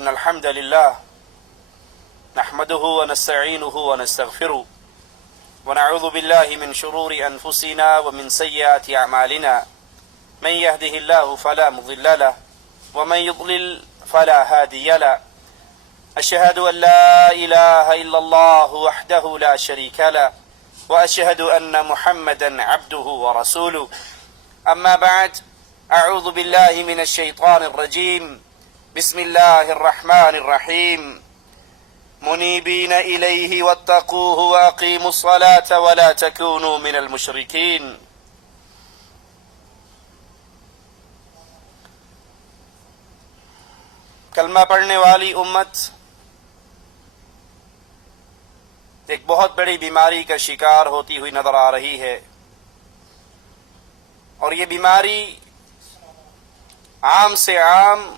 إن الحمد لله نحمده ونستعينه ونستغفره ونعوذ بالله من شرور أنفسنا ومن سيئات أعمالنا من يهده الله فلا مضل له ومن يضلل فلا هادي له أشهد أن لا إله إلا الله وحده لا شريك له وأشهد أن محمدا عبده ورسوله أما بعد أعوذ بالله من الشيطان الرجيم بسم الله الرحمن الرحيم منيبين إليه واتقوه وأقيموا الصلاة ولا تكونوا من المشركين. کلمہ پڑھنے والی امت ایک بہت بڑی بیماری کا شکار ہوتی ہوئی نظر آ رہی ہے، اور یہ بیماری عام سے عام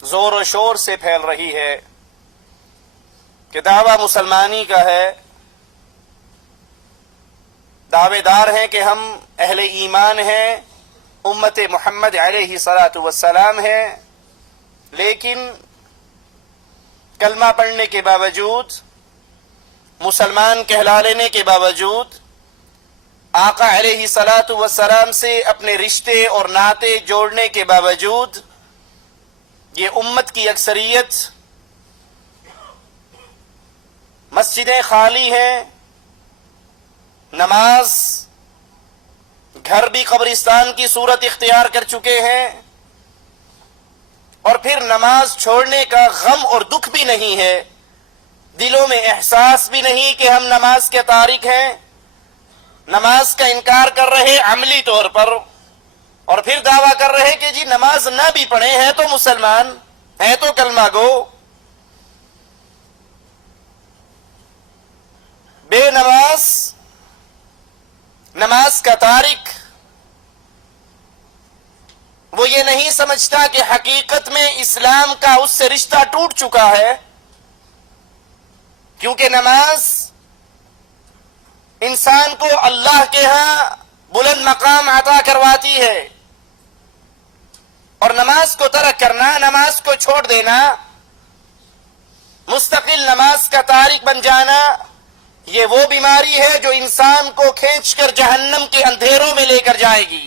زور و شور سے پھیل رہی ہے کہ دعویٰ مسلمانی کا ہے، دعوے دار ہیں کہ ہم اہل ایمان ہیں، امت محمد علیہ الصلاۃ والسلام ہے، لیکن کلمہ پڑھنے کے باوجود، مسلمان کہلا لینے کے باوجود، آقا علیہ الصلاۃ والسلام سے اپنے رشتے اور ناطے جوڑنے کے باوجود یہ امت کی اکثریت مسجدیں خالی ہیں، نماز گھر بھی قبرستان کی صورت اختیار کر چکے ہیں، اور پھر نماز چھوڑنے کا غم اور دکھ بھی نہیں ہے، دلوں میں احساس بھی نہیں کہ ہم نماز کے تارک ہیں، نماز کا انکار کر رہے عملی طور پر، اور پھر دعویٰ کر رہے کہ جی نماز نہ بھی پڑھے ہیں تو مسلمان ہیں، تو کلمہ گو. بے نماز، نماز کا تارک، وہ یہ نہیں سمجھتا کہ حقیقت میں اسلام کا اس سے رشتہ ٹوٹ چکا ہے، کیونکہ نماز انسان کو اللہ کے ہاں بلند مقام عطا کرواتی ہے، اور نماز کو ترک کرنا، نماز کو چھوڑ دینا، مستقل نماز کا تارک بن جانا، یہ وہ بیماری ہے جو انسان کو کھینچ کر جہنم کے اندھیروں میں لے کر جائے گی.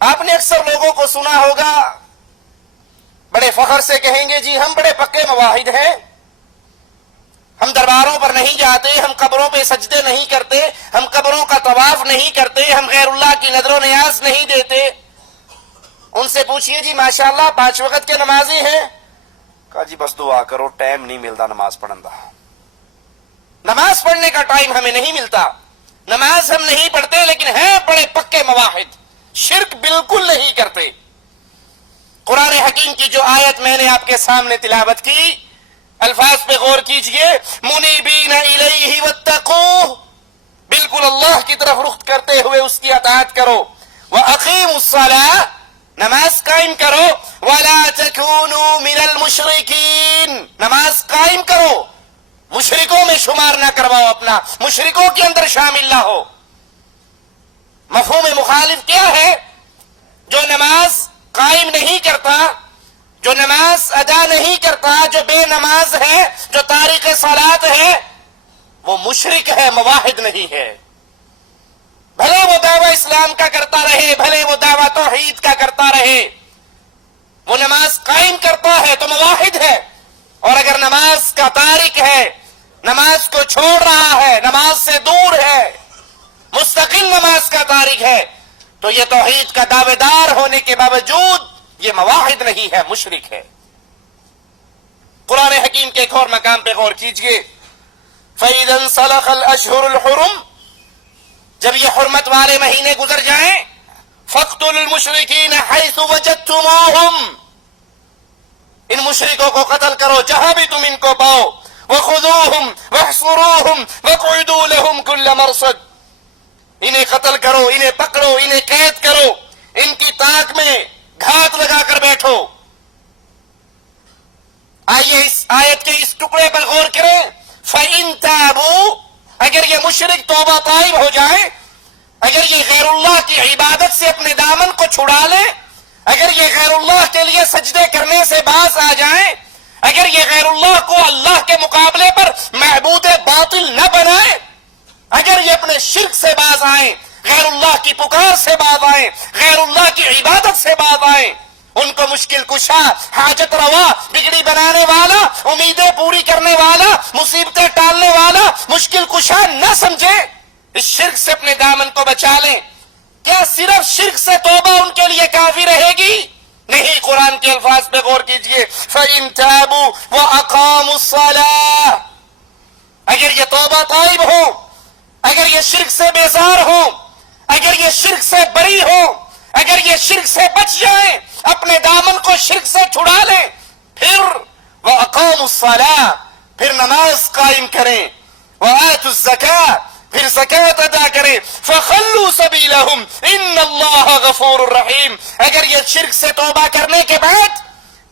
آپ نے اکثر لوگوں کو سنا ہوگا، بڑے فخر سے کہیں گے جی ہم بڑے پکے موحد ہیں، ہم درباروں پر نہیں جاتے، ہم قبروں پہ سجدے نہیں کرتے، ہم قبروں کا طواف نہیں کرتے، ہم غیر اللہ کی نظر و نیاز نہیں دیتے. ان سے پوچھئے جی ماشاءاللہ 5 وقت کے نمازی ہیں؟ کہا جی بس دعا کرو، ٹائم نہیں ملتا نماز پڑھن دا، نماز پڑھنے کا ٹائم ہمیں نہیں ملتا، نماز ہم نہیں پڑھتے لیکن ہیں بڑے پکے موحد، شرک بالکل نہیں کرتے. قرآن حکیم کی جو آیت میں نے آپ کے سامنے تلاوت کی، الفاظ پہ غور کیجئے، منیبین الیہ واتقوہ، بالکل اللہ کی طرف رخ کرتے ہوئے اس کی اطاعت کرو، وَأَقِيمُوا الصَّلَاةَ، نماز قائم کرو، وَلَا تَكُونُوا مِنَ الْمُشْرِكِينَ، نماز قائم کرو، مشرکوں میں شمار نہ کرواؤ، اپنا مشرکوں کے اندر شامل نہ ہو. مفہوم مخالف کیا ہے؟ جو نماز قائم نہیں کرتا، جو نماز ادا نہیں کرتا، جو بے نماز ہے، جو تارک صلاۃ ہے، وہ مشرک ہے، موحد نہیں ہے. بھلے وہ دعویٰ اسلام کا کرتا رہے، بھلے وہ دعویٰ توحید کا کرتا رہے، وہ نماز قائم کرتا ہے تو موحد ہے. اور اگر نماز کا تارک ہے، نماز کو چھوڑ رہا ہے، نماز سے دور ہے، مستقل نماز کا تارک ہے، تو یہ توحید کا دعوے دار ہونے کے باوجود یہ موحد نہیں ہے، مشرک ہے. قرآن حکیم کے ایک اور مقام پہ غور کیجئے، فَإِذَا انْسَلَخَ الْأَشْهُرُ الْحُرُمُ، جب یہ حرمت والے مہینے گزر جائیں، فَاقْتُلُوا الْمُشْرِكِينَ حَيْثُ وَجَدتُّمُوهُمْ، ان مشرکوں کو قتل کرو جہاں بھی تم ان کو پاؤ، وَخُذُوهُمْ وَاحْصُرُوهُمْ وَاقْعُدُوا لَهُمْ كُلَّ مَرْصَدٍ، انہیں قتل کرو، انہیں پکڑو، انہیں قید کرو، ان کی تاک میں گھات لگا کر بیٹھو. آئیے اس آیت کے اس ٹکڑے پر غور کریں. فَإِن تَابُوا، اگر یہ مشرک توبہ طائب ہو جائے، اگر یہ غیر اللہ کی عبادت نماز سے اپنے دامن کو چھڑا لیں، اگر یہ غیر اللہ کے لیے سجدے کرنے سے باز آ جائیں، اگر یہ غیر اللہ کو اللہ کے مقابلے پر معبود باطل نہ بنائیں، اگر یہ اپنے شرک سے باز آئیں، غیر اللہ کی پکار سے باز آئیں، غیر اللہ کی عبادت سے باز آئیں، ان کو مشکل کشا، حاجت روا، بگڑی بنانے والا، امیدیں پوری کرنے والا، مصیبتیں ٹالنے والا، مشکل کشا نہ سمجھیں، اس شرک سے اپنے دامن کو بچا لیں۔ کیا صرف شرک سے توبہ ان کے لیے کافی رہے گی؟ نہیں، قرآن کے الفاظ پہ غور کیجئے، فَإِن تَابُوا وَأَقَامُوا الصَّلَاةَ، اگر یہ توبہ طائب ہو، اگر یہ شرک سے بیزار ہو، اگر یہ شرک سے بری ہو، اگر یہ شرک سے بچ جائیں، اپنے دامن کو شرک سے چھڑا لیں، پھر وَأَقَامُوا الصَّلَاةَ، پھر نماز قائم کریں، وَآتُوا الزَّكَاةَ، پھر زکوٰۃ ادا کریں، فَخَلُّوا سَبِيلَهُمْ إِنَّ اللَّهَ غَفُورٌ رَحِيمٌ، اگر یہ شرک سے توبہ کرنے کے بعد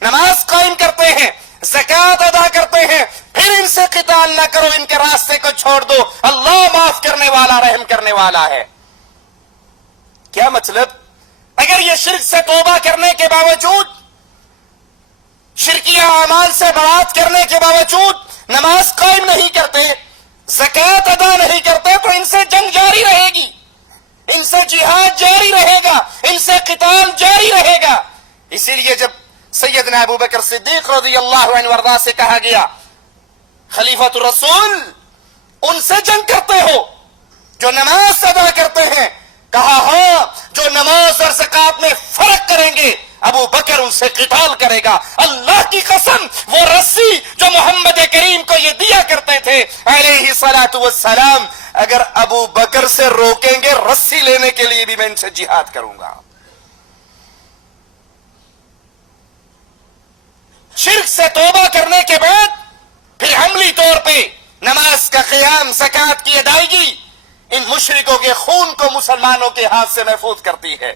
نماز قائم کرتے ہیں، زکوٰۃ ادا کرتے ہیں، پھر ان سے قتال نہ کرو، ان کے راستے کو چھوڑ دو، اللہ معاف کرنے والا، رحم کرنے والا ہے۔ کیا مطلب؟ اگر یہ شرک سے توبہ کرنے کے باوجود، شرکیہ اعمال سے برات کرنے کے باوجود نماز قائم نہیں کرتے، زکوٰۃ ادا نہیں کرتے، تو ان سے جنگ جاری رہے گی، ان سے جہاد جاری رہے گا، ان سے قتال جاری رہے گا۔ اسی لیے جب سیدنا ابو بکر صدیق رضی اللہ عنہ وارضاہ سے کہا گیا خلیفۃ الرسول، ان سے جنگ کرتے ہو جو نماز ادا کرتے ہیں، کہا ہاں، جو نماز اور زکوٰۃ میں فرق کریں گے ابو بکر ان سے قتال کرے گا۔ اللہ کی قسم، وہ رسی جو محمد کریم کو یہ دیا کرتے تھے علیہ الصلوۃ والسلام، اگر ابو بکر سے روکیں گے رسی لینے کے لیے بھی میں ان سے جہاد کروں گا۔ شرک سے توبہ کرنے کے بعد پھر عملی طور پہ نماز کا قیام، زکوٰۃ کی ادائیگی ان مشرکوں کے خون کو مسلمانوں کے ہاتھ سے محفوظ کرتی ہے۔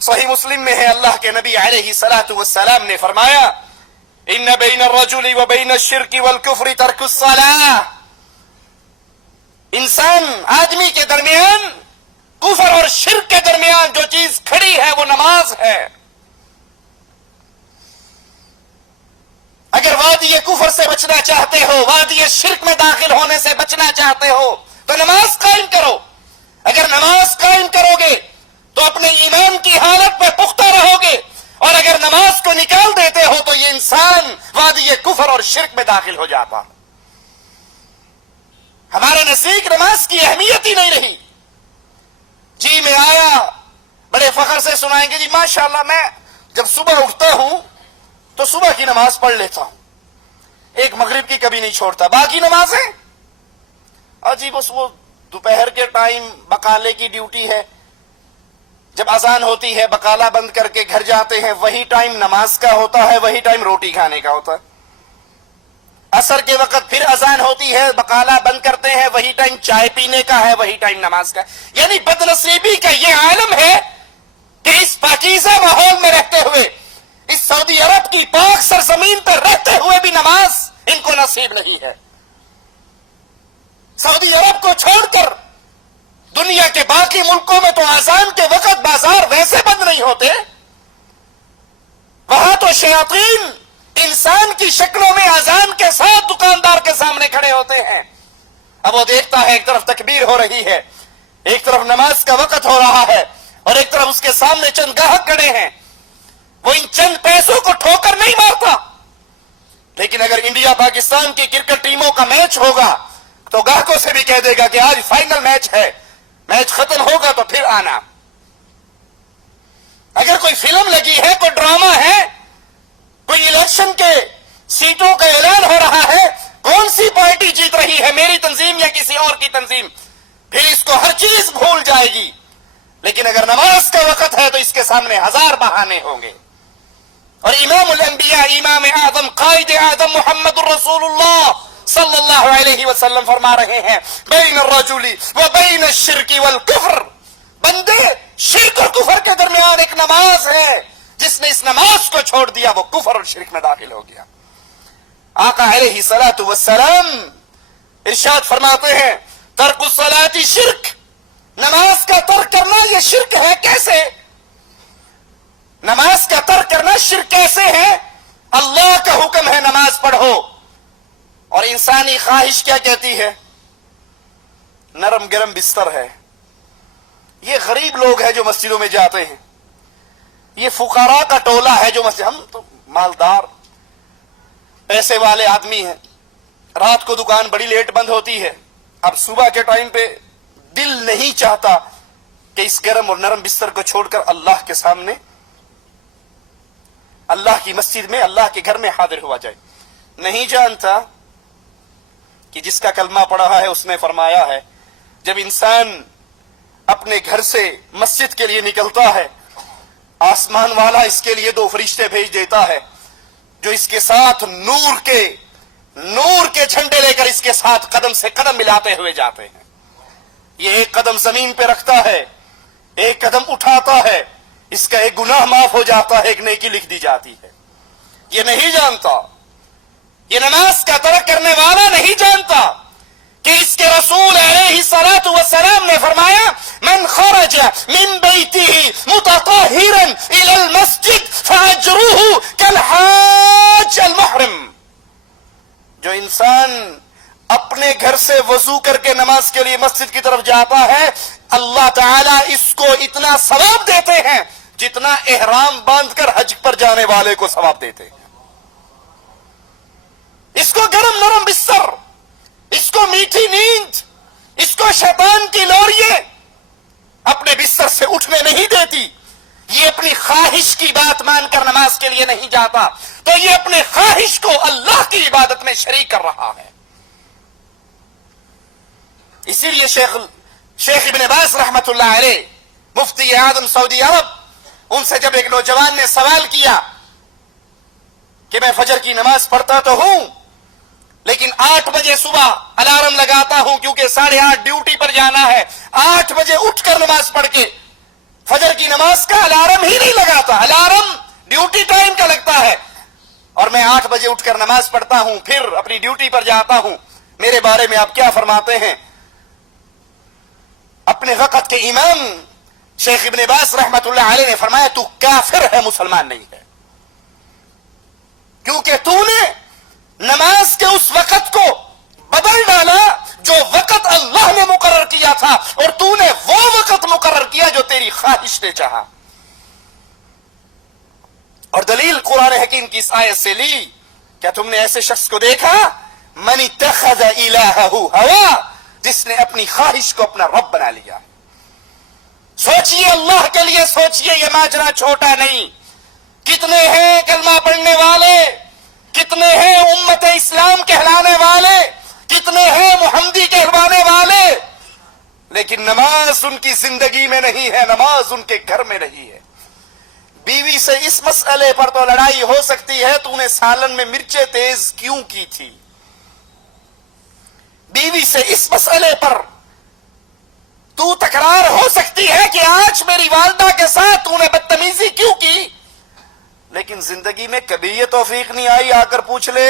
صحیح مسلم میں ہے، اللہ کے نبی علیہ الصلوۃ والسلام نے فرمایا، ان بین الرجل وبین الشرک والکفر ترک الصلاۃ، انسان آدمی کے درمیان، کفر اور شرک کے درمیان جو چیز کھڑی ہے وہ نماز ہے۔ اگر وادی کفر سے بچنا چاہتے ہو، وادی شرک میں داخل ہونے سے بچنا چاہتے ہو تو نماز قائم کرو۔ اگر نماز قائم کرو گے تو اپنے ایمان کی حالت پہ پختہ رہو گے، اور اگر نماز کو نکال دیتے ہو تو یہ انسان وادی کفر اور شرک میں داخل ہو جاتا۔ ہمارے نزدیک نماز کی اہمیت ہی نہیں رہی۔ جی میں آیا، بڑے فخر سے سنائیں گے، جی ماشاءاللہ میں جب صبح اٹھتا ہوں تو صبح کی نماز پڑھ لیتا ہوں، ایک مغرب کی کبھی نہیں چھوڑتا، باقی نمازیں جی بس وہ دوپہر کے ٹائم بقالے کی ڈیوٹی ہے، جب اذان ہوتی ہے بقالہ بند کر کے گھر جاتے ہیں، وہی ٹائم نماز کا ہوتا ہے، وہی ٹائم روٹی کھانے کا ہوتا ہے۔ عصر کے وقت پھر اذان ہوتی ہے، بقالہ بند کرتے ہیں، وہی ٹائم چائے پینے کا ہے، وہی ٹائم نماز کا ہے۔ یعنی بدنصیبی کا یہ عالم ہے کہ اس پاکیزہ ماحول میں رہتے ہوئے، اس سعودی عرب کی پاک سرزمین پر رہتے ہوئے بھی نماز ان کو نصیب نہیں ہے۔ سعودی عرب کو چھوڑ کر دنیا کے باقی ملکوں میں تو اذان کے وقت بازار ویسے بند نہیں ہوتے، وہاں تو شیاطین انسان کی شکلوں میں اذان کے ساتھ دکاندار کے سامنے کھڑے ہوتے ہیں۔ اب وہ دیکھتا ہے ایک طرف تکبیر ہو رہی ہے، ایک طرف نماز کا وقت ہو رہا ہے، اور ایک طرف اس کے سامنے چند گاہک کھڑے ہیں، وہ ان چند پیسوں کو ٹھوکر نہیں مارتا۔ لیکن اگر انڈیا پاکستان کی کرکٹ ٹیموں کا میچ ہوگا تو گاہکوں سے بھی کہہ دے گا کہ آج فائنل میچ ہے، میچ ختم ہوگا تو پھر آنا۔ اگر کوئی فلم لگی ہے، کوئی ڈرامہ ہے، کوئی الیکشن کے سیٹوں کا اعلان ہو رہا ہے، کون سی پارٹی جیت رہی ہے، میری تنظیم یا کسی اور کی تنظیم، پھر اس کو ہر چیز بھول جائے گی۔ لیکن اگر نماز کا وقت ہے تو اس کے سامنے ہزار بہانے ہوں گے۔ اور امام الانبیاء، امام اعظم، قائد اعظم محمد الرسول اللہ صلی اللہ علیہ وسلم فرما رہے ہیں، بین الرجل و بین الشرک والکفر، بندے شرک اور کفر کے درمیان ایک نماز ہے، جس نے اس نماز کو چھوڑ دیا وہ کفر اور شرک میں داخل ہو گیا۔ آقا علیہ الصلوۃ والسلام ارشاد فرماتے ہیں، ترک الصلاۃ شرک، نماز کا ترک کرنا یہ ایسے ہیں اللہ کا حکم ہے نماز پڑھو اور انسانی خواہش کیا کہتی ہے؟ نرم گرم بستر ہے. یہ غریب لوگ ہیں جو مسجدوں میں جاتے ہیں, یہ فقراء کا ٹولہ ہے جو مسجد. ہم تو مالدار پیسے والے آدمی ہیں, رات کو دکان بڑی لیٹ بند ہوتی ہے, اب صبح کے ٹائم پہ دل نہیں چاہتا کہ اس گرم اور نرم بستر کو چھوڑ کر اللہ کے سامنے, اللہ کی مسجد میں, اللہ کے گھر میں حاضر ہوا جائے. نہیں جانتا کہ جس کا کلمہ پڑھا ہے اس نے فرمایا ہے جب انسان اپنے گھر سے مسجد کے لیے نکلتا ہے, آسمان والا اس کے لیے 2 فرشتے بھیج دیتا ہے جو اس کے ساتھ نور کے جھنڈے لے کر اس کے ساتھ قدم سے قدم ملاتے ہوئے جاتے ہیں. یہ ایک قدم زمین پہ رکھتا ہے, ایک قدم اٹھاتا ہے, اس کا ایک گناہ معاف ہو جاتا ہے, ایک نیکی لکھ دی جاتی ہے. یہ نہیں جانتا, یہ نماز کا ترک کرنے والا نہیں جانتا کہ اس کے رسول علیہ الصلوۃ والسلام نے فرمایا من خرج من بیتہ متطہرا الی المسجد فاجرہ کالحاج المحرم. جو انسان اپنے گھر سے وضو کر کے نماز کے لیے مسجد کی طرف جاتا ہے, اللہ تعالیٰ اس کو اتنا ثواب دیتے ہیں جتنا احرام باندھ کر حج پر جانے والے کو ثواب دیتے ہیں. اس کو گرم نرم بستر, اس کو میٹھی نیند, اس کو شیطان کی لوریے اپنے بستر سے اٹھنے نہیں دیتی. یہ اپنی خواہش کی بات مان کر نماز کے لیے نہیں جاتا تو یہ اپنے خواہش کو اللہ کی عبادت میں شریک کر رہا ہے. اسی لیے شیخ ابن باز رحمت اللہ علیہ, مفتی اعظم سعودی عرب, ان سے جب ایک نوجوان نے سوال کیا کہ میں فجر کی نماز پڑھتا تو ہوں لیکن 8 بجے صبح الارم لگاتا ہوں کیونکہ 8:30 ڈیوٹی پر جانا ہے, 8 بجے اٹھ کر نماز پڑھ کے فجر کی نماز کا الارم ہی نہیں لگاتا, الارم ڈیوٹی ٹائم کا لگتا ہے, اور میں 8 بجے اٹھ کر نماز پڑھتا ہوں پھر اپنی ڈیوٹی پر جاتا ہوں, میرے بارے میں آپ کیا فرماتے ہیں؟ اپنے وقت کے امام شیخ ابن باز رحمت اللہ علیہ نے فرمایا تو کافر ہے, مسلمان نہیں ہے, کیونکہ تو نے نماز کے اس وقت کو بدل ڈالا جو وقت اللہ نے مقرر کیا تھا, اور تو نے وہ وقت مقرر کیا جو تیری خواہش نے چاہا. اور دلیل قرآن حکیم کی اس آیت سے لی, کیا تم نے ایسے شخص کو دیکھا من اتخذ الہہ ہوا, جس نے اپنی خواہش کو اپنا رب بنا لیا. سوچئے اللہ کے لیے سوچئے, یہ ماجرا چھوٹا نہیں. کتنے ہیں کلمہ پڑھنے والے, کتنے ہیں امت اسلام کہلانے والے, کتنے ہیں محمدی کہلوانے والے, لیکن نماز ان کی زندگی میں نہیں ہے, نماز ان کے گھر میں نہیں ہے. بیوی سے اس مسئلے پر تو لڑائی ہو سکتی ہے تو نے سالن میں مرچیں تیز کیوں کی تھی, بیوی سے اس مسئلے پر تو تکرار ہو سکتی ہے کہ آج میری والدہ کے ساتھ تو نے بدتمیزی کیوں کی, لیکن زندگی میں کبھی یہ توفیق نہیں آئی آ کر پوچھ لے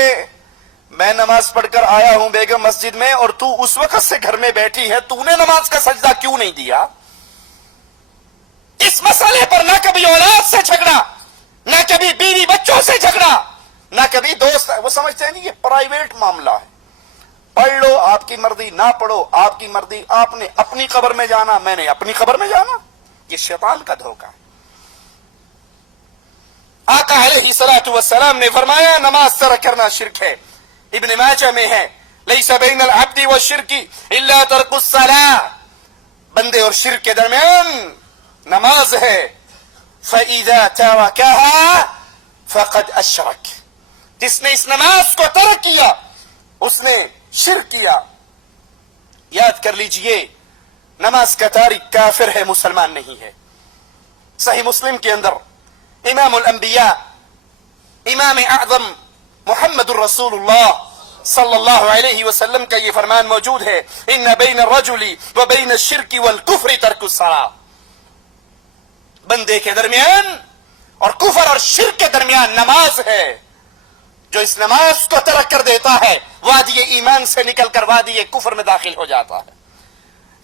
میں نماز پڑھ کر آیا ہوں بیگم مسجد میں اور تو اس وقت سے گھر میں بیٹھی ہے, تو نے نماز کا سجدہ کیوں نہیں دیا. اس مسئلے پر نہ کبھی اولاد سے جھگڑا, نہ کبھی بیوی بچوں سے جھگڑا, نہ کبھی دوست. وہ سمجھتے ہیں نہیں یہ پرائیویٹ معاملہ ہے, پڑھ لو آپ کی مرضی, نہ پڑھو آپ کی مرضی, آپ نے اپنی قبر میں جانا, میں نے اپنی قبر میں جانا. یہ شیطان کا دھوکہ ہے. آقا علیہ الصلوۃ والسلام نے فرمایا نماز ترک کرنا شرک ہے. ابن ماجہ میں ہے لیس بین العبد والشرک الا ترک الصلاۃ, بندے اور شرک کے درمیان نماز ہے. فاذا ترکها فقد اشرک, جس نے اس نماز کو ترک کیا اس نے شرک کیا. یاد کر لیجئے نماز کا تارک کافر ہے, مسلمان نہیں ہے. صحیح مسلم کے اندر امام الانبیاء امام اعظم محمد الرسول اللہ صلی اللہ علیہ وسلم کا یہ فرمان موجود ہے ان بین الرجل و بین الشرک والکفر ترک الصلاۃ, بندے کے درمیان اور کفر اور شرک کے درمیان نماز ہے. جو اس نماز کو ترک کر دیتا ہے وادی ایمان سے نکل کر وادی کفر میں داخل ہو جاتا ہے.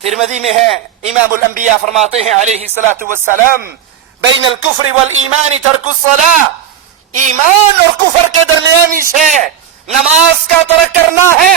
ترمذی میں ہے امام الانبیاء فرماتے ہیں علیہ الصلوۃ والسلام بین الکفر والایمان ترک الصلاۃ, ایمان آرامش ہے، نماز کا ترک کرنا ہے،